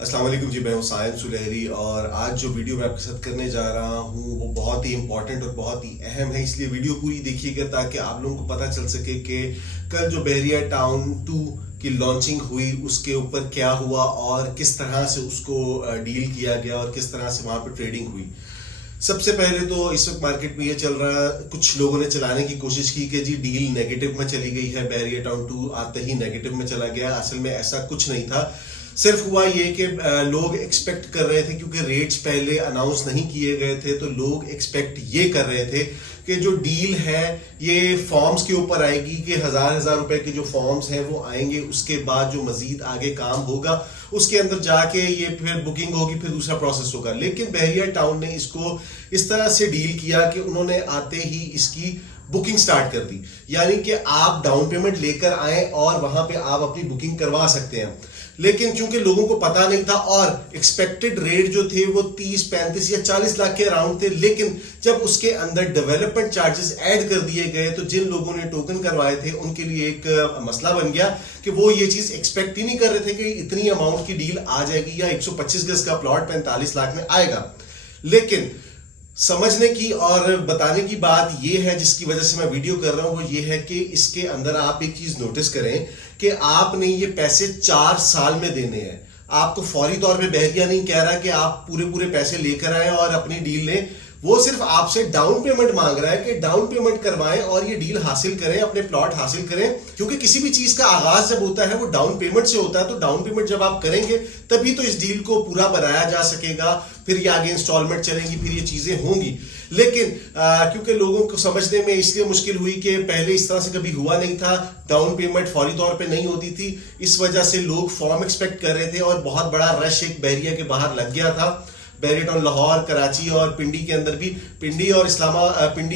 अस्सलाम वालेकुम जी, मैं हूं सायन सुलहरी और आज जो वीडियो मैं आपके साथ करने जा रहा हूं वो बहुत ही इंपॉर्टेंट और बहुत ही अहम है। इसलिए वीडियो पूरी देखिएगा ताकि आप लोगों को पता चल सके कि कल जो बहरिया टाउन 2 की लॉन्चिंग हुई उसके ऊपर क्या हुआ और किस तरह से उसको डील किया गया और किस तरह से वहां पर ट्रेडिंग हुई। सबसे पहले तो इस वक्त मार्केट में ये चल रहा है, कुछ लोगों ने चलाने की कोशिश की कि जी डील नेगेटिव में चली गई है, बहरिया टाउन 2 आते ही नेगेटिव में चला गया। असल में ऐसा कुछ नहीं था। सिर्फ हुआ ये कि लोग एक्सपेक्ट कर रहे थे, क्योंकि रेट्स पहले अनाउंस नहीं किए गए थे, तो लोग एक्सपेक्ट ये कर रहे थे कि जो डील है ये फॉर्म्स के ऊपर आएगी कि हजार रुपए के जो फॉर्म्स हैं वो आएंगे, उसके बाद जो मजीद आगे काम होगा उसके अंदर जाके ये फिर बुकिंग होगी, फिर दूसरा प्रोसेस होगा। लेकिन बहरिया टाउन ने इसको इस तरह से डील किया कि उन्होंने आते ही इसकी बुकिंग स्टार्ट कर दी, यानी कि आप डाउन पेमेंट लेकर आए और वहां पे आप अपनी बुकिंग करवा सकते हैं। लेकिन चूंकि लोगों को पता नहीं था और एक्सपेक्टेड रेट जो थे वो 30, 35 या 40 लाख के अराउंड थे, लेकिन जब उसके अंदर डेवलपमेंट चार्जेस ऐड कर दिए गए तो जिन लोगों ने टोकन करवाए थे उनके लिए एक मसला बन गया कि वो ये चीज एक्सपेक्ट ही नहीं कर रहे थे कि इतनी अमाउंट की डील आ जाएगी या 125 गज का प्लॉट 45 लाख में आएगा। लेकिन समझने की और बताने की बात यह है, जिसकी वजह से मैं वीडियो कर रहा हूं, वो ये है कि इसके अंदर आप एक चीज नोटिस करें कि आपने ये पैसे 4 साल में देने हैं। आपको फौरी तौर पे बहरिया नहीं कह रहा कि आप पूरे पैसे लेकर आए और अपनी डील लें। वो सिर्फ आपसे डाउन पेमेंट मांग रहा है कि डाउन पेमेंट करवाएं और ये डील हासिल करें, अपने प्लॉट हासिल करें। क्योंकि किसी भी चीज का आगाज जब होता है वो डाउन पेमेंट से होता है, तो डाउन पेमेंट जब आप करेंगे तभी तो इस डील को पूरा बनाया जा सकेगा, फिर ये आगे इंस्टॉलमेंट चलेंगी, फिर ये चीजें होंगी। लेकिन क्योंकि लोगों को समझने में इसलिए मुश्किल हुई कि पहले इस तरह से कभी हुआ नहीं था, डाउन पेमेंट फौरी तौर पे नहीं होती थी, इस वजह से लोग फॉर्म एक्सपेक्ट कर रहे थे और बहुत बड़ा रश एक बहरिया के बाहर लग गया था। बहरिया टाउन, लाहौर, कराची और पिंडी के अंदर भी, पिंडी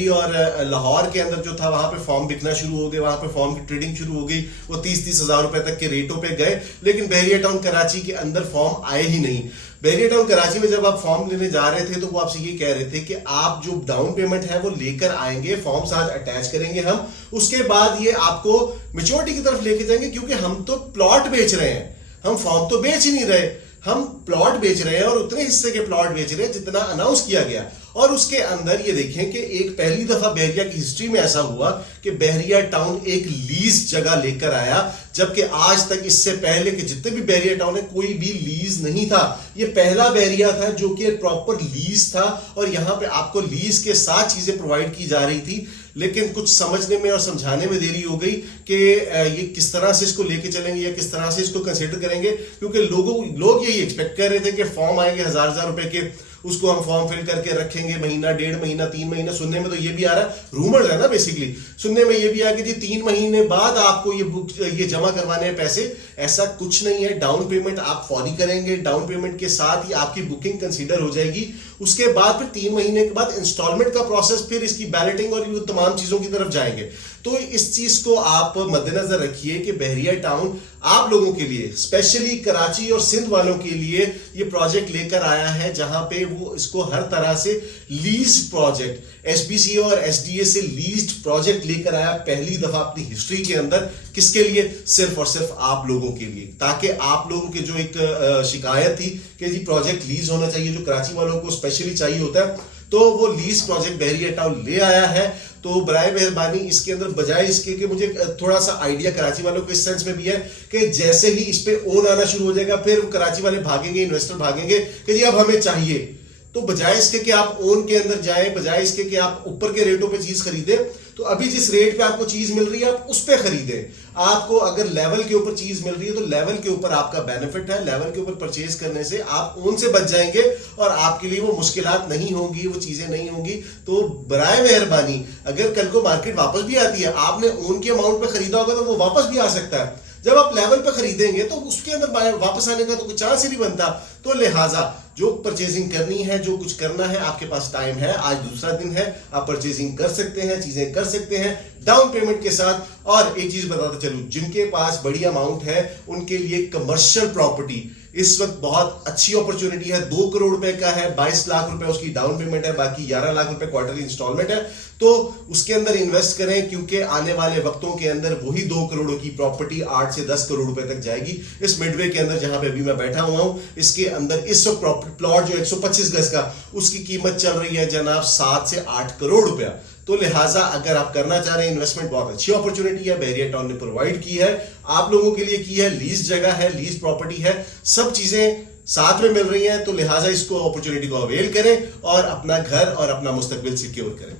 और लाहौर के अंदर जो था वहां पे फॉर्म बिकना शुरू हो गए, वहां पे फॉर्म की ट्रेडिंग शुरू हो गई। वो 30-30 हजार रुपए तक के रेटों पे गए। लेकिन बहरिया टाउन कराची के अंदर फॉर्म आए ही नहीं। बहरिया टाउन कराची में जब आप फॉर्म लेने जा रहे थे तो वो आपसे ये कह रहे थे कि आप जो डाउन पेमेंट है वो लेकर आएंगे, फॉर्म साथ अटैच करेंगे हम, उसके बाद ये आपको मैच्योरिटी की तरफ लेके जाएंगे, क्योंकि हम तो प्लॉट बेच रहे हैं, हम फॉर्म तो बेच ही नहीं रहे, हम प्लॉट बेच रहे हैं और उतने हिस्से के प्लॉट बेच रहे हैं जितना अनाउंस किया गया। और उसके अंदर ये देखें कि एक पहली दफा बहरिया की हिस्ट्री में ऐसा हुआ कि बहरिया टाउन एक लीज जगह लेकर आया, जबकि आज तक इससे पहले के जितने भी बहरिया टाउन है कोई भी लीज नहीं था। ये पहला बहरिया था जो कि प्रॉपर लीज था और यहां पे आपको लीज के साथ चीजें प्रोवाइड की जा रही थी। लेकिन कुछ समझने में और समझाने में देरी हो गई कि ये किस तरह से इसको लेके चलेंगे या किस तरह से इसको कंसिडर करेंगे, क्योंकि लोग यही एक्सपेक्ट कर रहे थे कि फॉर्म आएंगे हजार रुपए के, उसको हम फॉर्म फिल करके रखेंगे, महीना, 1.5 महीना, 3 महीना। सुनने में तो ये भी आ रहा है, रूमर्स है ना बेसिकली, सुनने में ये भी आ गया जी 3 महीने बाद आपको ये जमा करवाने हैं पैसे। ऐसा कुछ नहीं है। डाउन पेमेंट आप फौरी करेंगे, डाउन पेमेंट के साथ ही आपकी बुकिंग कंसीडर हो जाएगी। उसके बाद फिर 3 महीने के बाद इंस्टॉलमेंट का प्रोसेस, फिर इसकी बैलेटिंग और ये तमाम चीजों की तरफ जाएंगे। तो इस चीज को आप मद्देनजर रखिए कि बहरिया टाउन आप लोगों के लिए, स्पेशली कराची और सिंध वालों के लिए ये प्रोजेक्ट लेकर आया है, जहां पे वो इसको हर तरह से लीज प्रोजेक्ट, एसबीसी और एसडीए से लीज्ड प्रोजेक्ट लेकर आया पहली दफा अपनी हिस्ट्री के अंदर। किसके लिए? सिर्फ और सिर्फ आप लोगों के लिए, ताकि आप लोगों की जो एक शिकायत थी कि जी प्रोजेक्ट लीज होना चाहिए, जो कराची वालों को स्पेशली चाहिए होता है, तो वो लीज प्रोजेक्ट बहरिया टाउन ले आया है। तो बराए मेहरबानी इसके अंदर बजाय इसके कि मुझे थोड़ा सा आइडिया कराची वालों को इस सेंस में भी है कि जैसे ही इस पे ओन आना शुरू हो जाएगा फिर कराची वाले भागेंगे, इन्वेस्टर भागेंगे कि जी अब हमें चाहिए। तो बजाय इसके कि आप ओन के अंदर जाएं, बजाय इसके कि आप ऊपर के रेटों पे चीज खरीदें, तो अभी जिस रेट पे आपको चीज मिल रही है आप उस पे खरीदें। आपको अगर लेवल के ऊपर चीज मिल रही है तो लेवल के ऊपर आपका बेनिफिट है, लेवल के ऊपर परचेज करने से आप ओन से बच जाएंगे और आपके लिए वो मुश्किलात नहीं होंगी, वो चीजें नहीं होंगी। तो बराए मेहरबानी अगर कल को मार्केट वापस भी आती है, आपने ओन के अमाउंट पे खरीदा होगा तो वो वापस भी आ सकता है। जब आप लेवल पे खरीदेंगे तो उसके अंदर वापस आने का तो कोई चांस ही नहीं बनता। तो लिहाजा जो परचेजिंग करनी है, जो कुछ करना है, आपके पास टाइम है, आज दूसरा दिन है, आप परचेजिंग कर सकते हैं, चीजें कर सकते हैं डाउन पेमेंट के साथ। और एक चीज बताता चलूं, जिनके पास बड़ी अमाउंट है उनके लिए कमर्शियल प्रॉपर्टी इस वक्त बहुत अच्छी अपॉर्चुनिटी है। 2 करोड़ रुपए का है, 22 लाख रुपए उसकी डाउन पेमेंट है, बाकी 11 लाख रुपए क्वार्टरली इंस्टॉलमेंट है। तो उसके अंदर इन्वेस्ट करें, क्योंकि आने वाले वक्तों के अंदर वही 2 करोड़ की प्रॉपर्टी 8 से 10 करोड़ रुपए तक जाएगी। इस मिडवे के अंदर जहां पे अभी मैं बैठा हुआ हूं, इसके अंदर इस वक्त प्लॉट जो 125 गज का, उसकी कीमत चल रही है जनाब 7 से 8 करोड़ रुपया। तो लिहाजा अगर आप करना चाह रहे हैं इन्वेस्टमेंट, बहुत अच्छी अपॉर्चुनिटी है, बहरिया टाउन ने प्रोवाइड की है, आप लोगों के लिए की है। लीज जगह है, लीज प्रॉपर्टी है, सब चीजें साथ में मिल रही हैं। तो लिहाजा इसको अपॉर्चुनिटी को अवेल करें और अपना घर और अपना मुस्तकबिल सिक्योर करें।